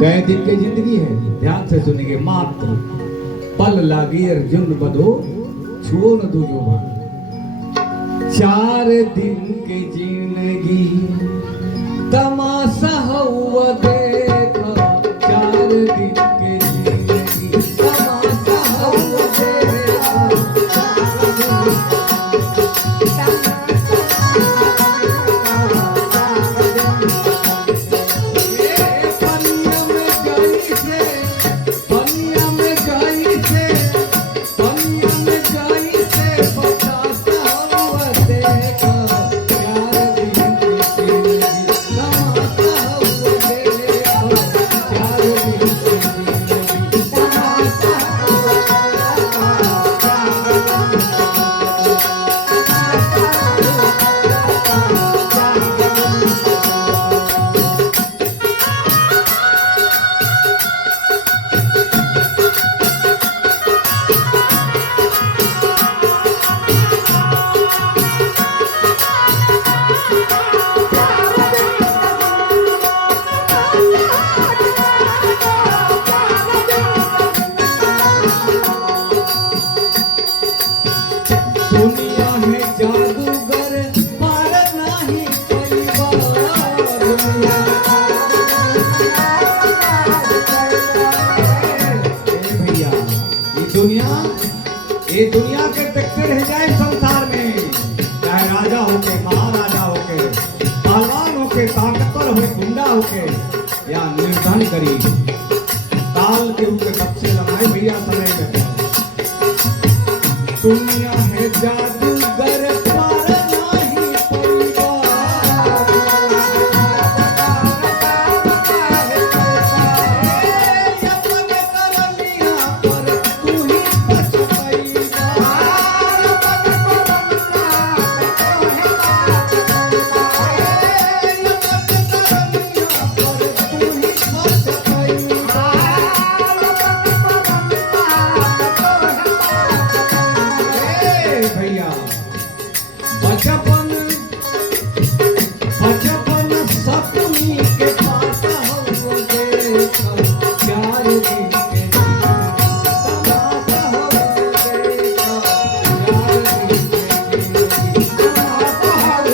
कई दिन की जिंदगी है, ध्यान से सुनेंगे। मात्र पल लागी अर्जुन बधो छुओ न दूजो भाग। 4 दिन की जिंदगी तमाशा हुआ देखो, 4 दिन की जिंदगी तमाशा हुआ देखो। दुनिया है जादूगर पर नहीं परिवार। भैया ये दुनिया के देखते रह जाए संसार में, चाहे राजा होके, महाराजा होके, पहलवान होके, ताकतवर हो, गुंडा होके या निर्धन गरीब, काल के उनके सबसे लगाए भैया समय में। दुनिया है जादूगर पर नहीं परिवार। अपने करमिया पर तू ही पछतैया। भैया बचपन बचपन सपनी के पास हो देखो, 4 दिन के तमाशा हो देखो, 4 दिन के तमाशा हो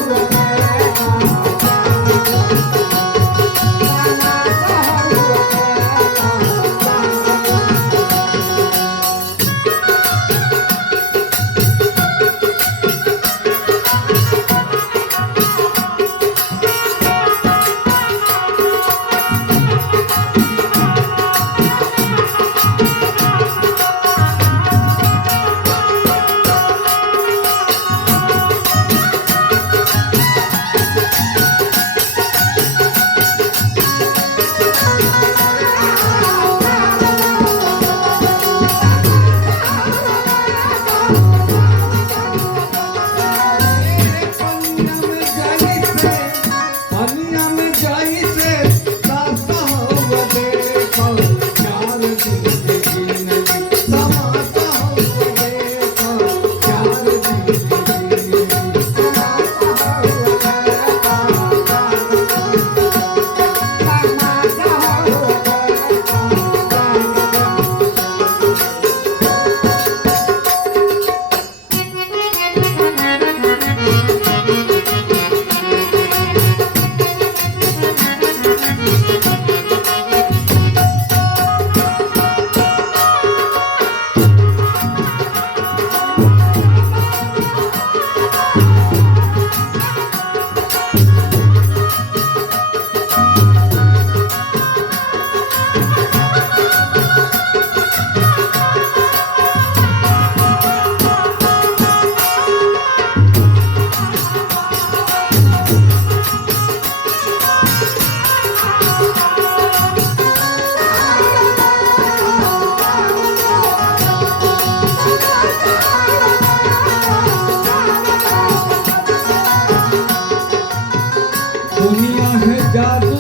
दुनिया है जादू